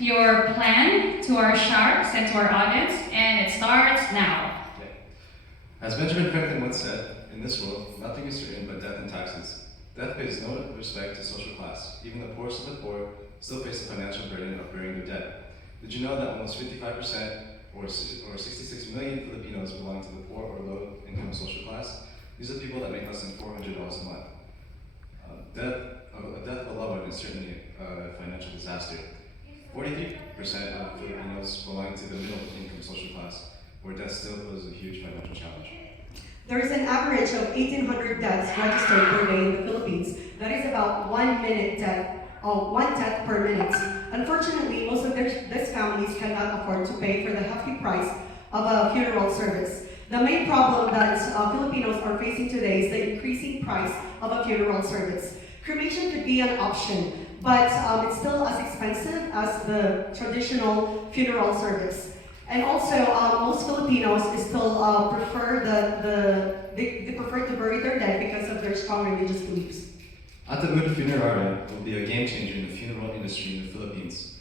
your plan to our sharks and to our audience, and it starts now. Okay. As Benjamin Franklin once said, in this world, nothing is certain but death and taxes. Death pays no respect to social class. Even the poorest of the poor still face the financial burden of burying their dead. Did you know that almost 55% or 66 million Filipinos belong to the poor or low-income social class? These are people that make less than $400 a month. A death of a loved one is certainly a financial disaster. 43% of Filipinos belong to the middle-income social class, where death still poses a huge financial challenge. There is an average of 1,800 deaths registered per day in the Philippines. That is about 1 death per minute. Unfortunately, most of these families cannot afford to pay for the hefty price of a funeral service. The main problem that Filipinos are facing today is the increasing price of a funeral service. Cremation could be an option, but it's still as expensive as the traditional funeral service. And also, most Filipinos still prefer they prefer to bury their dead because of their strong religious beliefs. Ataud Funeraria will be a game changer in the funeral industry in the Philippines.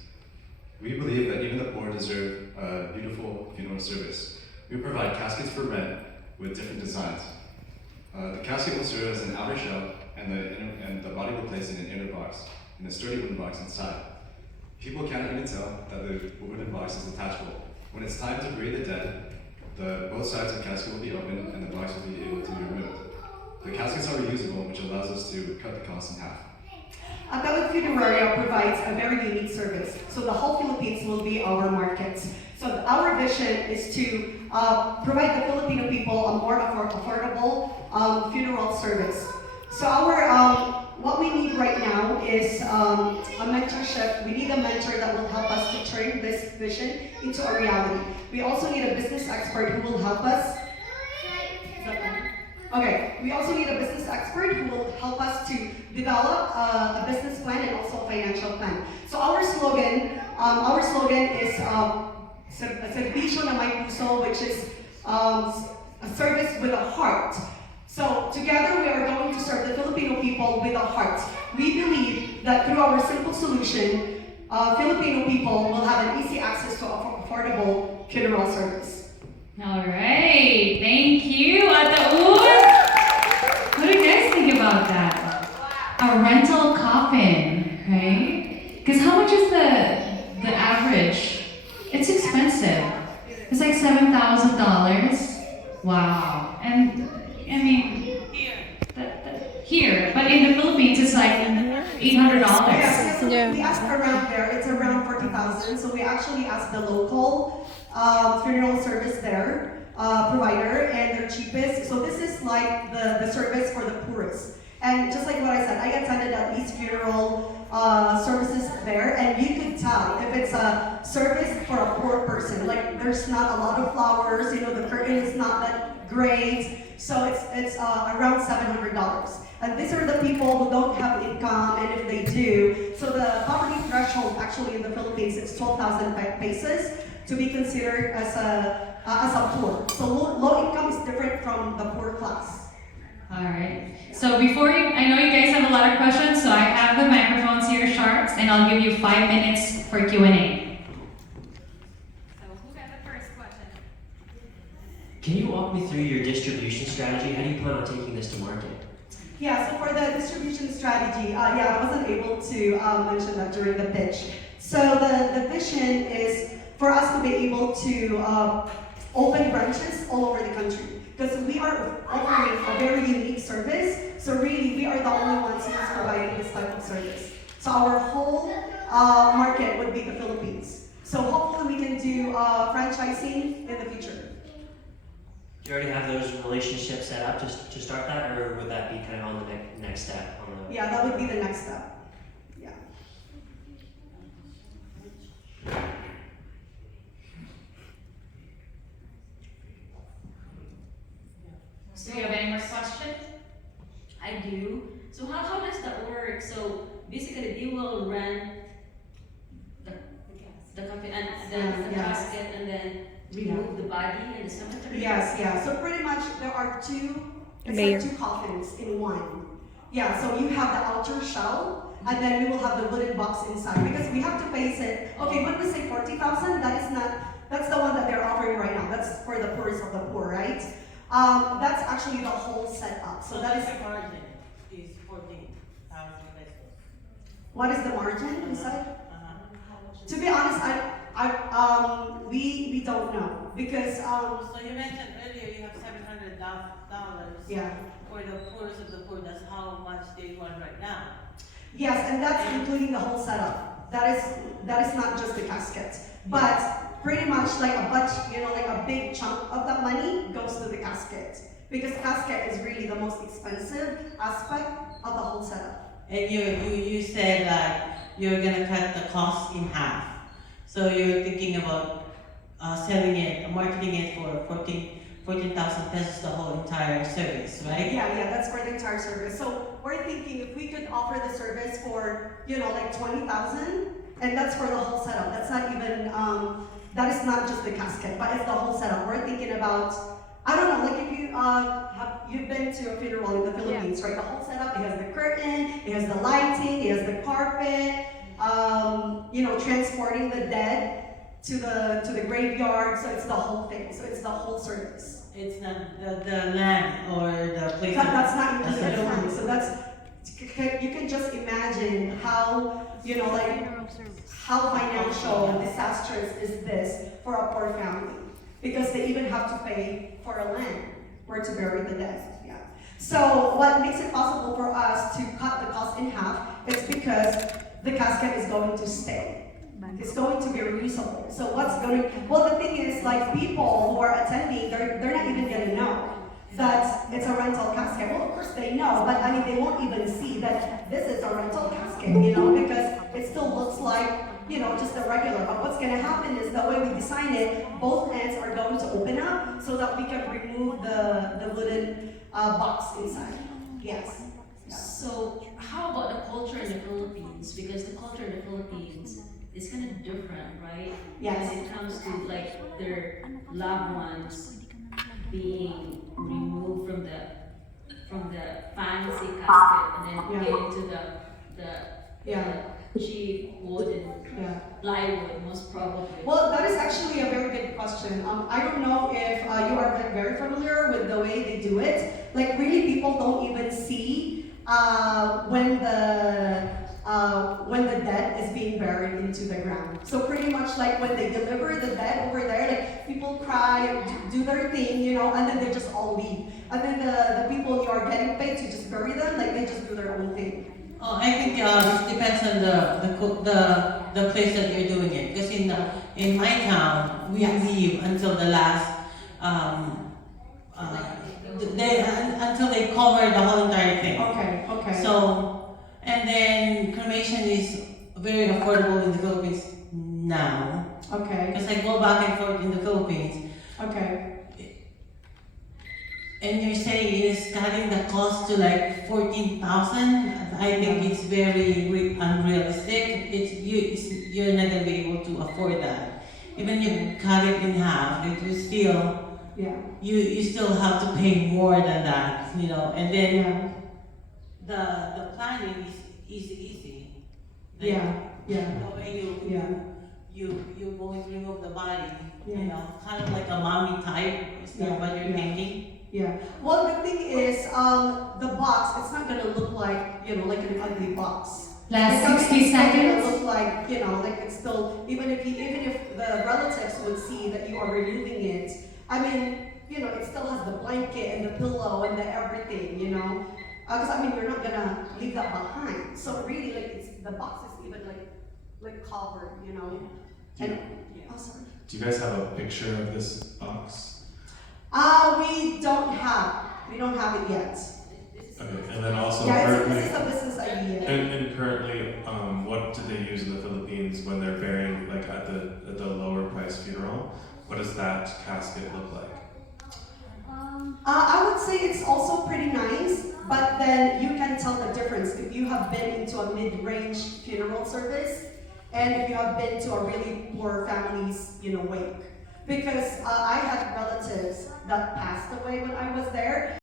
We believe that even the poor deserve a beautiful funeral service. We provide caskets for rent with different designs. The casket will serve as an outer shell, and the body will be placed in an inner box, in a sturdy wooden box inside. People cannot even tell that the wooden box is detachable. When it's time to bury the dead, both sides of the casket will be open and the box will be able to be removed. The caskets are reusable, which allows us to cut the cost in half. Ataud Funeraria provides a very unique service, so the whole Philippines will be our market. So our vision is to provide the Filipino people a more affordable funeral service. So what we need right now is a mentorship. We need a mentor that will help us to turn this vision into a reality. We also need a business expert who will help us. We also need a business expert who will help us to develop a business plan and also a financial plan. So our slogan is Servisyo na may puso, which is a service with a heart. So together we are going to serve the Filipino people with a heart. We believe that through our simple solution, Filipino people will have an easy access to affordable funeral service. All right, thank you, Ataud. What do you guys think about that? A rental coffin, right? Because how much is the average? It's expensive. It's like $7,000. Wow. And I mean, here, but in the Philippines it's like $800. Yes, so we asked around there. It's around 40,000. So we actually asked the local funeral service there provider, and their cheapest. So this is like the service for the poorest. And just like what I said, I attended at least funeral services there, and you could tell if it's a service for a poor person. Like there's not a lot of flowers, the curtain is not that great. So it's around $700. And these are the people who don't have income, and if they do, so the poverty threshold actually in the Philippines is 12,000 pesos to be considered as a poor. So low income is different from the poor class. All right. So I know you guys have a lot of questions, so I have the microphones here, Sharks, and I'll give you 5 minutes for Q&A. So who got the first question? Can you walk me through your distribution strategy? How do you plan on taking this to market? Yeah, so for the distribution strategy, I wasn't able to mention that during the pitch. So the vision is for us to be able to open branches all over the country, because we are offering a very unique service. So really, we are the only ones who is providing this type of service. So our whole market would be the Philippines. So hopefully we can do franchising in the future. Do you already have those relationships set up to start that, or would that be kind of on the next step? Yeah, that would be the next step. Yeah. So do you have any more questions? I do. So how does that work? So basically, they will rent the coffin and then the casket, and then remove the body in the cemetery. Yes, yeah. So pretty much there are two coffins in one. Yeah. So you have the outer shell, and then we will have the wooden box inside because we have to face it. Okay, when we say 40,000, that is not. That's the one that they're offering right now. That's for the poorest of the poor, right? That's actually the whole setup. So that is. The margin is 14,000 pesos. What is the margin inside? Uh-huh. To be honest, we don't know because So you mentioned earlier you have $700 yeah. for the poorest of the poor. That's how much they want right now. Yes, and that's including the whole setup. That is not just the casket, but pretty much like a bunch, like a big chunk of that money goes to the casket because casket is really the most expensive aspect of the whole setup. And you said that you're gonna cut the cost in half. So you're thinking about selling it, marketing it for 14,000 pesos the whole entire service, right? Yeah, that's for the entire service. So we're thinking if we could offer the service for, like 20,000, and that's for the whole setup. That's not even, that is not just the casket, but it's the whole setup. We're thinking about, I don't know, like if you've been to a funeral in the Philippines, right? The whole setup, it has the curtain, it has the lighting, it has the carpet, transporting the dead to the graveyard. So it's the whole thing. So it's the whole service. It's not the land or the place. That's not included alone. So you can just imagine how, how financial disastrous is this for a poor family. Because they even have to pay for a land where to bury the dead. Yeah. So what makes it possible for us to cut the cost in half is because the casket is going to stay. It's going to be reusable. So the thing is, like, people who are attending, they're not even gonna know that it's a rental casket. Well, of course they know, but I mean, they won't even see that this is a rental casket, because it still looks like, just a regular. But what's gonna happen is the way we design it, both ends are going to open up so that we can remove the wooden box inside. Yes. Yeah. So how about the culture in the Philippines? Because the culture in the Philippines is kind of different, right? Yes. When it comes to like their loved ones being removed from the fancy casket and then get into the cheap wood and plywood, most probably. Well, that is actually a very good question. I don't know if you are very familiar with the way they do it. Like, really, people don't even see when the dead is being buried into the ground. So pretty much like when they deliver the dead over there, like people cry, do their thing, and then they just all leave. And then the people who are getting paid to just bury them, like they just do their own thing. Oh, I think this depends on the place that you're doing it. Because in my town, we leave until the last until they cover the whole entire thing. Okay. So, and then cremation is very affordable in the Philippines now. Okay. Because I go back and forth in the Philippines. Okay. And you're saying it is cutting the cost to like 14,000. I think it's very unrealistic. You're not gonna be able to afford that. Even if you cut it in half, it will still. Yeah. You still have to pay more than that, and then the planning is easy. Like, the way you're going to remove the body, kind of like a mommy type, is that what you're thinking? Yeah. Well, the thing is, the box, it's not gonna look like, like an ugly box. Last 60 It's not seconds. gonna look like, like it's still, even if the relatives would see that you are removing it, I mean, it still has the blanket and the pillow and the everything, because I mean, you're not gonna leave that behind. So really, like, the box is even like covered, And oh, sorry. Do you guys have a picture of this box? We don't have it yet. Okay, and then also This is a business idea. and currently, what do they use in the Philippines when they're burying, like at the lower price funeral? What does that casket look like? I would say it's also pretty nice, but then you can tell the difference if you have been into a mid-range funeral service and if you have been to a really poor family's, wake. Because I had relatives that passed away when I was there.